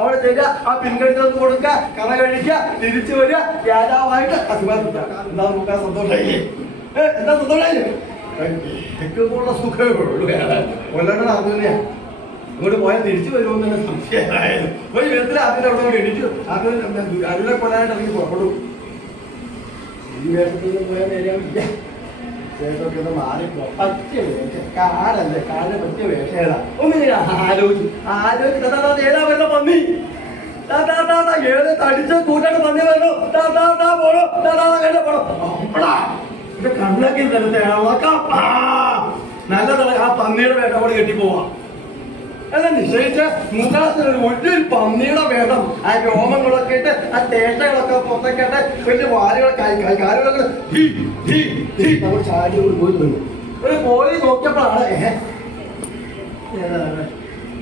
അവിടെ ചെല്ലുക, ആ പിൻകഴുത്ത് കൊടുക്കുക, കറ കഴിക്കുക, തിരിച്ചു വരിക, രാജാവായിട്ട് അസുഖം. എന്താ നോക്കാൻ സന്തോഷമായില്ലേ? എന്താ സന്തോഷമായില്ലേ? എനിക്കുള്ള സുഖമേ ഉള്ളൂ. കൊല്ലണ്ട അത് തന്നെയാ. ഇങ്ങോട്ട് പോയാൽ തിരിച്ചു വരുമെന്ന് തന്നെ സംശയമായിരുന്നു. ഒരു വിധത്തിൽ അതിൻ്റെ അവിടെ കൂടെ എണീച്ചു അതിനെ കൊല്ലാനായിട്ട് എനിക്ക് പുറപ്പെടും. ഈ വേഷത്തിൽ പോയാൽ നേരെയാവില്ല. വേഷമൊക്കെ മാറിപ്പോ പറ്റിയ വേഷം കാടല്ലേ, കാടിനെ പറ്റിയ വേഷം ഏതാ ഒന്ന് ആലോചിച്ച് ഏതാ വരണ പന്നി ഏത് തടിച്ച കൂട്ടാണ് പന്നി വരണോ പോണോ പോണോ ഇത് കണ്ണാക്കി തരത്തെ നല്ലതാണ്. ആ പന്നിയുടെ വേഷം കൂടെ കെട്ടിപ്പോവാം. അല്ല നിശ്ചയിച്ച മുഖാസിനൊരു ഒരു പന്നിയുടെ വേഷം, ആ രോമങ്ങളൊക്കെ ഇട്ട് ആ തേട്ടകളൊക്കെ പുറത്തൊക്കെ ഇട്ട് വലിയ വാലുകളൊക്കെ കാലുകളൊക്കെ നമ്മൾ ചാടി പോയി തന്നു. ഒരു പോയി നോക്കിയപ്പോഴാണ്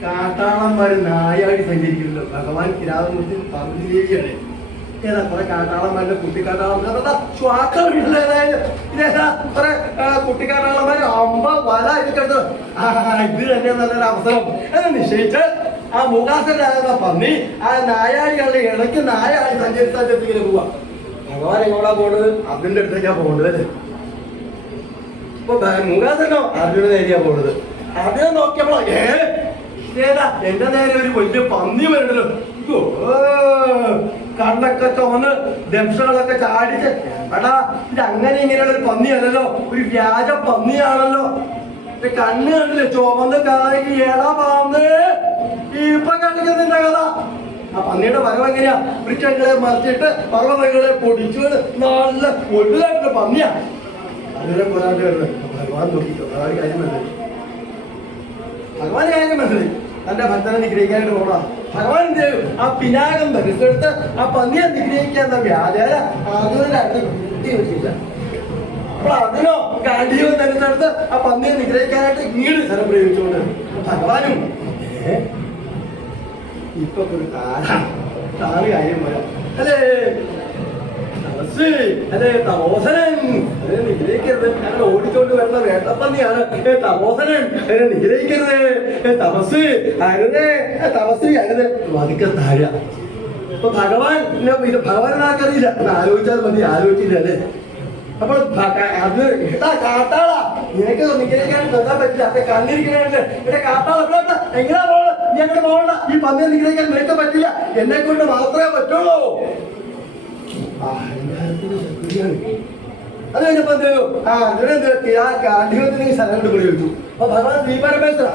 കാട്ടാളന്മാര് നായാടി സഞ്ചരിക്കുന്നുണ്ട്. ഭഗവാൻ കിരാതമൂർത്തി പറഞ്ഞിരിക്കുകയാണ്. ഏതാ കുറെ കാട്ടാളന്മാരുടെ കുട്ടിക്കാട്ടാളം ശ്വാസമില്ലേതായാലും ഇതേതാ കുറെ കുട്ടിക്കാട്ടാളന്മാര് അമ്പ വല ഇരിക്കുന്നത്. ഇത് തന്നെ നല്ലൊരു അവസരം എന്ന് നിശ്ചയിച്ച് ആ മുഖാസനാകുന്ന പന്നി ആ നായാളികളുടെ ഇടയ്ക്ക് നായാളി സഞ്ചരിക്കാൻ പോവാ. ഭഗവാൻ എങ്ങോട്ടാ പോണത്? അതിന്റെ അടുത്തേക്കാ പോകേണ്ടത്. ഇപ്പൊ മുഖാസനോ അർജുന നേരിയാ പോണത്. അതിനെ നോക്കിയപ്പോഴോ ഏതാ എന്റെ നേരെ ഒരു വലിയ പന്നി വരണല്ലോ. കണ്ണൊക്കെ ചുവന്ന് ദംശകളൊക്കെ ചാടിച്ച് എടാ ഇത് അങ്ങനെ ഇങ്ങനെയുള്ള ഒരു പന്നിയല്ലല്ലോ, ഒരു വ്യാജ പന്നിയാണല്ലോ. കണ്ണ് കണ്ടില്ലേ ചുവന്ന് കായി ഏടാ പാന്ന് ഇപ്പൊ കണ്ടിക്കുന്നതിന്റെ കഥ. ആ പന്നിയുടെ വരവ് എങ്ങനെയാ? വൃക്ഷങ്ങളെ മറിച്ചിട്ട് പർവ്വതങ്ങളെ പൊടിച്ചു നല്ല ഒഴുകായിട്ടുള്ള പന്നിയാ. അതിനെ കൊല്ലാണ്ട് വരുന്നത് ഭഗവാൻ നോക്കിക്കോ. ഭഗവാൻ കാര്യം മനസ്സിലായി. ഭഗവാൻ കാര്യം മനസ്സിലായി. തന്റെ ഭക്തനെ നിഗ്രഹിക്കാനായിട്ട് പോകണം. ഭഗവാൻ എന്ത് ചെയ്യും? ആ പിനാകം ധരിച്ചെടുത്ത് ആ പന്നിയെ നിഗ്രഹിക്കാൻ വ്യാജാര അതിനെ കുട്ടി വെച്ചില്ല. അപ്പൊ അതിനോ ഗാന്ധിയോ ധരിച്ചെടുത്ത് ആ പന്നിയെ നിഗ്രഹിക്കാനായിട്ട് ഇങ്ങോട്ട് സ്ഥലം പ്രയോഗിച്ചുകൊണ്ട് ഭഗവാനും ഇപ്പൊ ഒരു താറ് കാര്യം വരാം. അല്ലേ അതെ തപോസനൻ അതിനെ നിഗ്രഹിക്കരുത്. ഞങ്ങൾ ഓടിച്ചോണ്ട് വരുന്ന വേട്ടപ്പന്നിയാണ് തപോസനൻ. അതിനെ നിഗ്രഹിക്കരുത്. തപസ് അരുത്, തപസ് അരുത്. വധിക്ക താഴ. ഇപ്പൊ ഭഗവാൻ ഇത് ഭഗവാൻ ആർക്കറിയില്ല എന്ന് ആലോചിച്ചാൽ മതി. ആലോചിച്ചില്ല അല്ലേ? അപ്പോൾ അത് ഏട്ടാ കാട്ടാളാ നിനക്ക് നിഗ്രഹിക്കാൻ തൊട്ടാൻ പറ്റില്ല. അപ്പൊ കണ്ണിരിക്കണുണ്ട് ഇവിടെ കാട്ടാള എങ്ങനെയാ പോകണം? നീ അങ്ങനെ പോകണ്ട. ഈ പന്നിയെ നിഗ്രഹിക്കാൻ നിനക്ക് പറ്റില്ല. എന്നെ കൊണ്ട് മാത്രമേ പറ്റുള്ളൂ. അത് കഴിഞ്ഞപ്പോ എന്ത് ചെയ്തു? അതിനെന്ത് ആ ഗാന്ധികത്തിന് സ്ഥലം കൊണ്ട് വിളിച്ചു. അപ്പൊ ഭഗവാൻ ശ്രീ പരമേശ്വര